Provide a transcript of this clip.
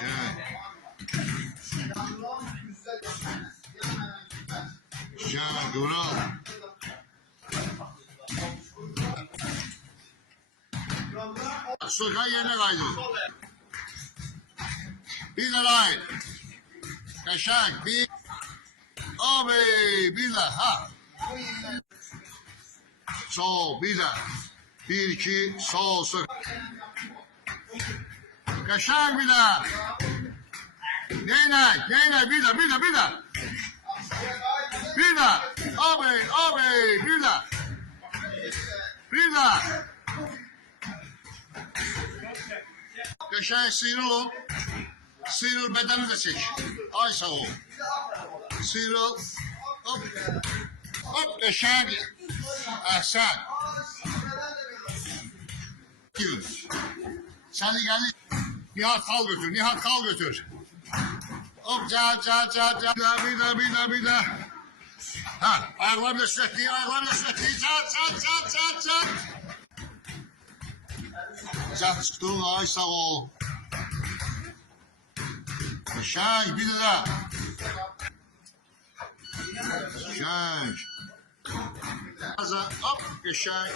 Geçen. Geçen Dural. Soka yerine kaydı. Bir de line. Geçen. Bir. Abi bir de ha. Sol bir de. Bir iki sol sok. Geçen bir de. Neyine bir de. Bir de. Abi bir de. Bir de. Geçen sıyrıl. Sıyrıl bedeni de çek. Ay sağ ol. Sıyrıl. Hop. Hop geçen. Ahsen. Seni geldi. Nihat kal götür. Hop ca. Bir de. Ha, ayaklarla sürekli. Çat. Can çıktın ay sağ ol. Şenk bir de daha. Şenk. Hop Şenk.